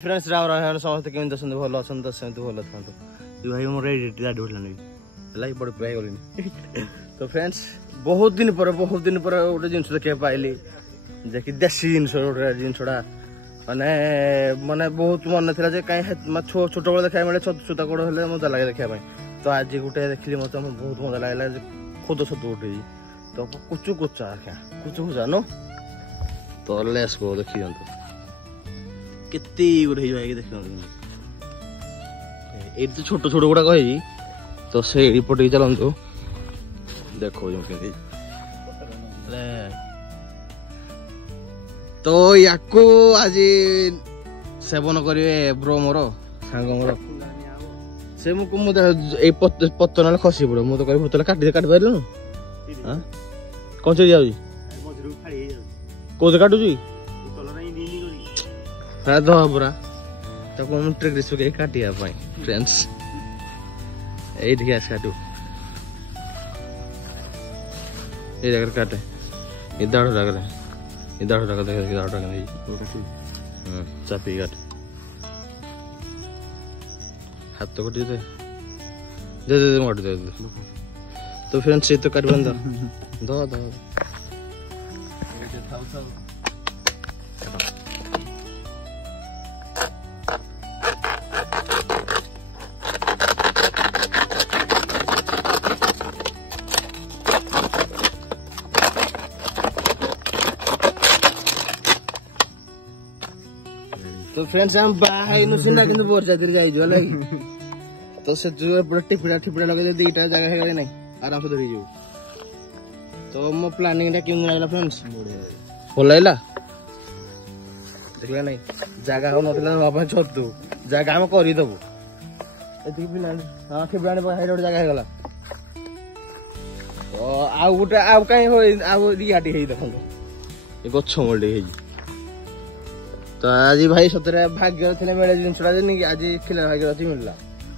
Friends Rao Rao समस्त केमि दसंत भल अछन तो सेमति भल थांतो तू भाई मोर रेडी गाडी उठला नै लाइक बड़ प्ले गलिनी तो फ्रेंड्स बहुत दिन पर ओटे जिंस देखि पाइली जे कि देसी जिंस ओटे जिंसडा माने माने बहुत मन थिला जे काई छोट बड़ देखा मिले छुता कोड हले मजा लागे देखा पई तो आज गुटे देखली मते बहुत मजा लागला जे खुद सत उठे तो कुचु कुचा क्या कुचु जानो तो लेट्स गो देखि जंतो कितनी गुड़े जाएगी देखना ये तो छोट छोट गुड़ा कहे तो से पटे चलते देखो जो तो याको आज सेवन करेंगे ब्रो मोर सांग मोर से मुझे पत्त ना खसी पड़ो मुझे कह भूत काटी पारे हाँ कौन से जाऊँ कौन काटुची पूरा तो कौन ट्रिक रिस्क काटिया फ्रेंड्स ये काटू ये जगह काटे इधर चापी काट हाथ तो कटी दे मोट दे तो फ्रेंड्स ये तो काट बंद दो तो फ्रेंड्स हम बाहर नु सिंडा किंतु बोर जातिर जाई जो लागी तो से जो पूरा टिपड़ा लगे दे दीटा जगह है नहीं आराम से धरी जो तो मो प्लानिंग टा क्यों लागला फ्रेंड्स बोल लाइला देखला नहीं जगह हो नथिला बाबा छतु जगह हम करी दबो एति बिना हां टिपड़ा ने बाहर रोड जगह है गला तो आ गुटे आ काई हो आ रियाटी हे देखो ए गछ मोल्डे हे तो आज भाई सतरे भाग्य थे मिले जिनसा कि आज खिला भाग्य अच्छी मिलला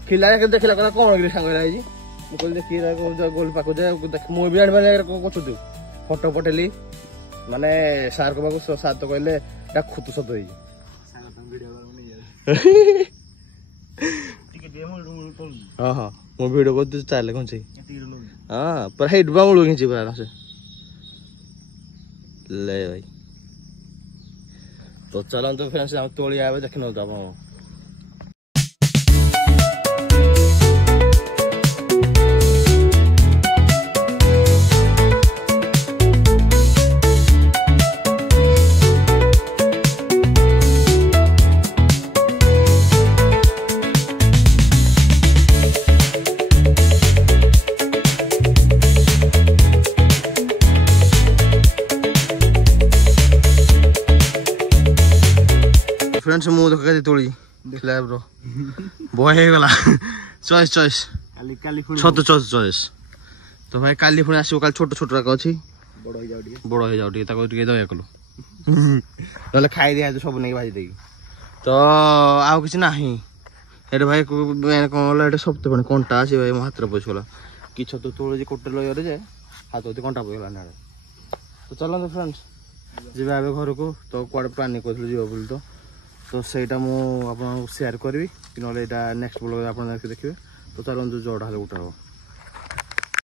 खिला देखला कला कौन सांग मुझे देखी गोल पाक मुझे भी आने कचु फोटो पठेली माने सार को सार तो कहले खुद सत हाँ हाँ मो वीडियो कर चले कौन से हाँ पर हेड मुड़ खींची पूरा आराम से ले भाई तो चलो तो फ्रेंड्स हम तोड़ी आवे देखने होता आप फ्रेंड्स मुझे देखा तोड़ी देखला ब्रो बॉय हो गला चॉइस छत चॉइस तो भाई काली पुणी आसो काली छोट छोट राक अछि बड़ हो जाउ ताको दया कलु नले खाई दिया सब नहीं भाजी देगी तो आउ किछ नाही एटे भाई मैंने कोन एटे सब तो कंटा आसी भाई मो हाथ रे पसला कि छत तोड़ी कोटे लय रे जे हाथ होती कंटा पगला ना तो चलो फ्रेंड्स जीवा आबे घर को तो क्वाड प्लानिंग करथलु जीवा बोल तो सेटा मु आपन शेयर करबी कि नले एटा नेक्स्ट ब्लॉग आपन देखिबे तो चलन जो जोड़ा उठाओ।